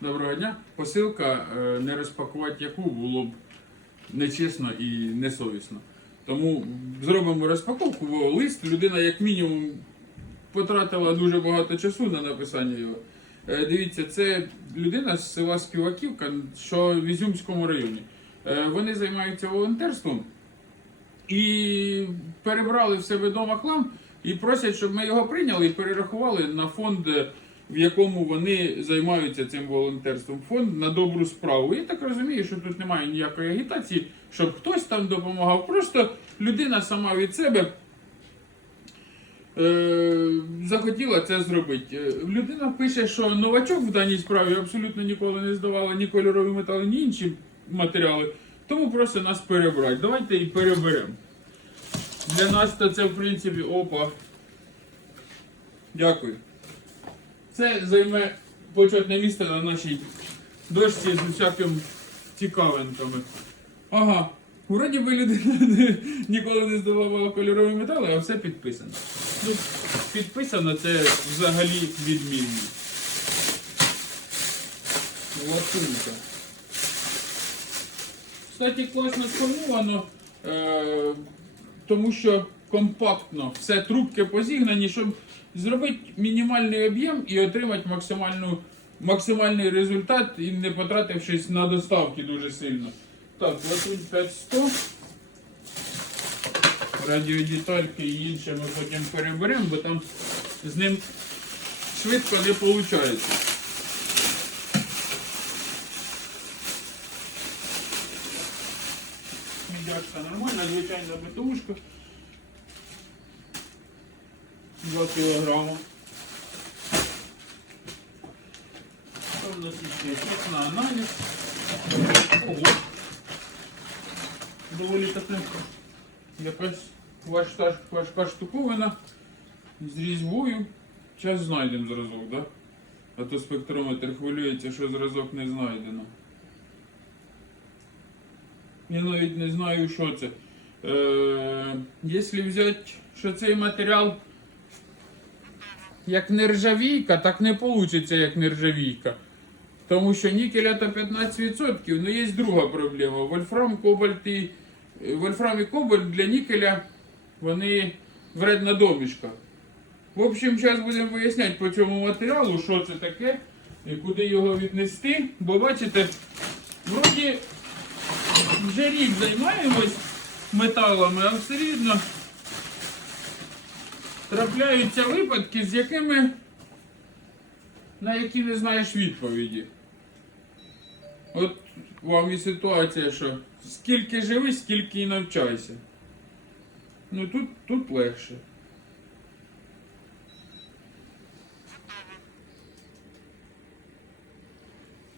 Доброго дня. Посилка е, не розпакувати яку було б нечесно і несовісно. Тому зробимо розпаковку, бо лист людина як мінімум потратила дуже багато часу на написання його. Е, Дивіться, це людина з села Співаківка, що в Ізюмському районі. Е, Вони займаються волонтерством і перебрали в себе вдома хлам і просять, щоб ми його прийняли і перерахували на фонд, в якому вони займаються цим волонтерством. Фонд на добру справу. Я так розумію, що тут немає ніякої агітації, щоб хтось там допомагав. Просто людина сама від себе. Е, захотіла це зробити. Е, Людина пише, що новачок в даній справі абсолютно ніколи не здавала ні кольорові метали, ні інші матеріали. Тому просто нас перебрати. Давайте і переберемо. Для нас то це в принципі опа. Дякую. Це займе почетне місце на нашій дошці з усяким цікавинками. Ага. Вроді би людина ніколи не здавала кольорові метали, а все підписано. Ну, підписано це взагалі відмінно. Латунка. Кстати, класно сформовано, е, тому що компактно все трубки позігнані, щоб зробити мінімальний об'єм і отримати максимальну, максимальний результат і не потратившись на доставки дуже сильно. Так, латунь 500. Радіодетальки і інше ми потім переберемо, бо там з ним швидко не виходить. Мідячка нормальна, звичайна битушка. 2 кілограма. Що в нас ще? Тест на аналіз. Ого. Доволі таке якась важка штуковина з різьбою. Зараз знайдемо зразок, да? А то спектрометр хвилюється, що зразок не знайдено. Я навіть не знаю, що це. Е, якщо взяти, що цей матеріал як нержавійка, так не вийде як нержавійка. Тому що нікеля то 15%, ну є друга проблема. Вольфрам, кобальт і е, вольфрам і кобальт для нікеля вони вредна домішка. В общем, зараз будемо виясняти по цьому матеріалу, що це таке і куди його віднести. Бо бачите, вроді вже рік займаємось металами, а все рівно трапляються випадки, з якими на які не знаєш відповіді. От вам і ситуація, що скільки живи, скільки і навчайся. Ну тут, тут легше.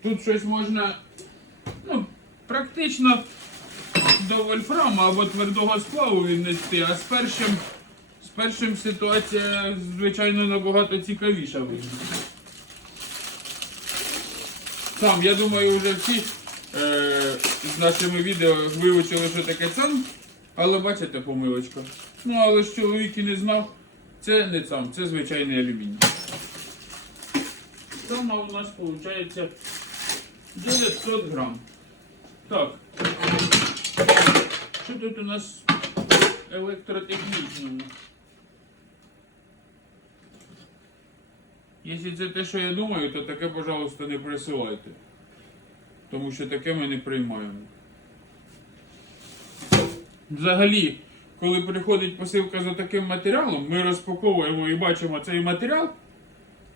Тут щось можна, ну, практично до вольфрама або твердого сплаву віднести, а з першим, першим ситуація, звичайно, набагато цікавіша вийде. Сам, я думаю, вже всі е, з нашими відео вивчили, що таке цам, але бачите помилочка. Ну, але ж чоловік і не знав, це не цам, це звичайний алюміній. Цама у нас виходить 900 грам. Так. Що тут у нас електротехнічному? Якщо це те, що я думаю, то таке, пожалуйста, не присилайте. Тому що таке ми не приймаємо. Взагалі, коли приходить посилка за таким матеріалом, ми розпаковуємо і бачимо цей матеріал,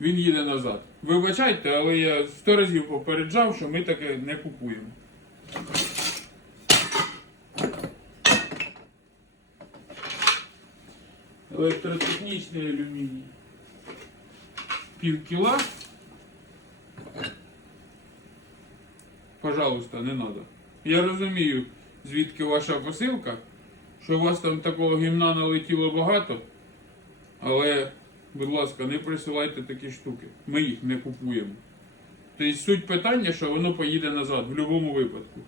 він їде назад. Вибачайте, але я сто разів попереджав, що ми таке не купуємо. Електротехнічний алюміній. Пів кіла. Пожалуйста, не надо. Я розумію, звідки ваша посилка, що у вас там такого гімна налетіло багато, але, будь ласка, не присилайте такі штуки. Ми їх не купуємо. Тобто суть питання, що воно поїде назад в будь-якому випадку.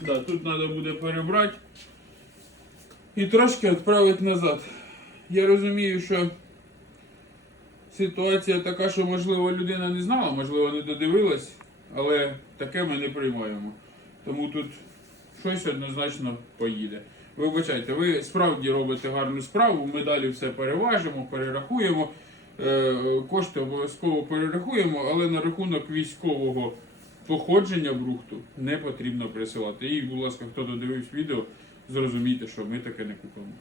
Да, тут треба буде перебрати і трошки відправити назад. Я розумію, що ситуація така, що можливо людина не знала, можливо, не додивилась, але таке ми не приймаємо. Тому тут щось однозначно поїде. Вибачайте, ви справді робите гарну справу, ми далі все переважимо, перерахуємо. Е, Кошти обов'язково перерахуємо, але на рахунок військового походження брухту не потрібно присилати. І, будь ласка, хто додивився відео, зрозумійте, що ми таке не купимо.